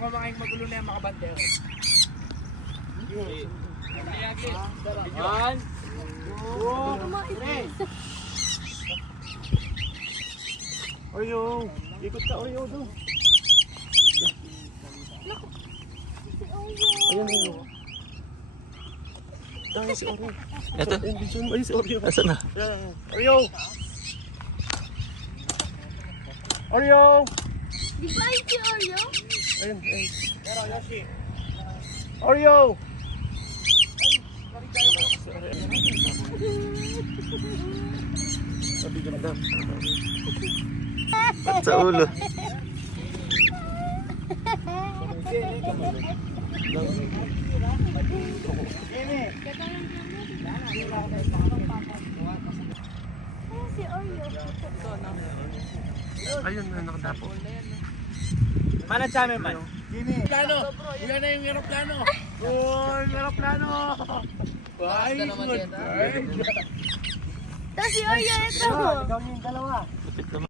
kumakain magulo na yung mga bandero. Yan. Oreo! Ikot ka, Oreo, doon. Ayan, ayan. Dahil. Ito. Ayun si Oreo. Nasaan na? Oreo! Oreo! Di ba Ayun, ayun. Oreo! Sabi ganda. Ba't sa ulo? Si Oreo? Ayun, ayun, nakadapo. Mana chame man. Plano. Yan na yung aeroplano. Uy, aeroplano. Ay, good. Ay, Tapos si Oreo ito. Lupit naman.